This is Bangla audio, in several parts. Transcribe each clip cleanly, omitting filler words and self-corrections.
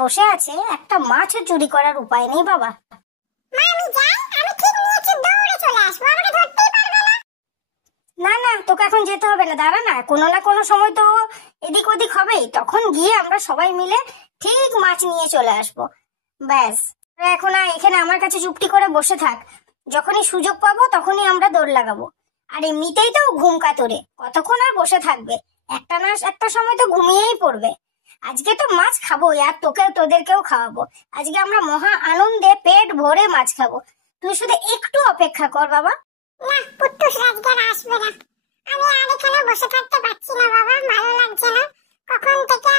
বসে আছে, একটা মাছও চুরি করার উপায় নেই বাবা। না না, তোকে এখন যেতে হবে না, দাঁড়া না, কোনো না কোনো সময় তো এদিক ওদিক হবেই, তখন গিয়ে আমরা সবাই মিলে ঠিক মাছ নিয়ে চলে আসবো। ব্যাস, এখন এখানে আমার কাছে চুপটি করে বসে থাক, যখনই সুযোগ পাবো তখনই আমরা দৌড় লাগাবো। আর এমনিতেই তো ঘুম কাতরে, কতক্ষণ আর বসে থাকবে, একটা না একটা সময় তো ঘুমিয়েই পড়বে। আজকে তো মাছ খাবো, আর তোদেরকেও খাওয়াবো। আজকে আমরা মহা আনন্দে পেট ভরে মাছ খাবো, তুই শুধু একটু অপেক্ষা কর বাবা। না পুট্টুস আজকে আসবে না, আমি আর এখানে বসে থাকতে পারছি না বাবা, ভালো লাগছে না, কখন থেকে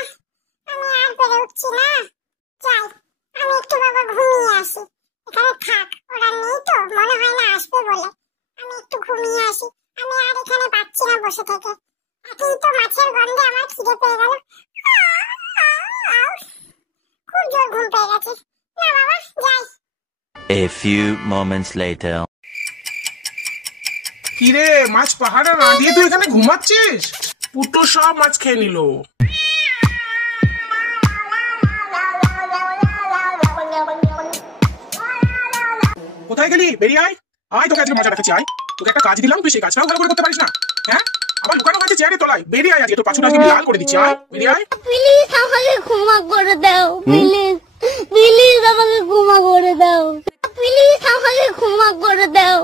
আমি আর পেরে উঠছি না। যাই, আমি একটু বাবা ঘুমিয়ে আসি, এখানে থাক, ওরা নেই তো, মনে হয় না আসবে বলে, আমি একটু ঘুমিয়ে আসি। আমি আর এখানে পাচ্ছি না বসে থেকে, একই তো মাছের গন্ধে আমার খিদে পেয়ে গেল, খুব জোর ঘুম পেয়ে গেছে। না বাবা, যাই। A few moments later. কিরে, মাছ পাহাড়ে না দিয়ে তুই এখানে ঘুমাচ্ছিস? পুটু সব মাছ খেয়ে নিল। কোথায় গেলি? বেরিয়ে আয়, আয়, তোকে আজকে মজা দেখাচ্ছি, আয়। তোকে একটা কাজ দিলাম, তুই সেই কাজটাও ভালো করে করতে পারিস না, হ্যাঁ? আবার লুকানো আছে চেয়ারে তলায়, বেরিয়ে আয়, আজকে তোর পাছুটা আজকে লাল করে দিচ্ছি, আয়, বেরিয়ে আয়। প্লিজ আমাকে ক্ষমা করে দাও, প্লিজ প্লিজ আমাকে ক্ষমা করে দাও, প্লিজ আমাকে ক্ষমা করে দাও।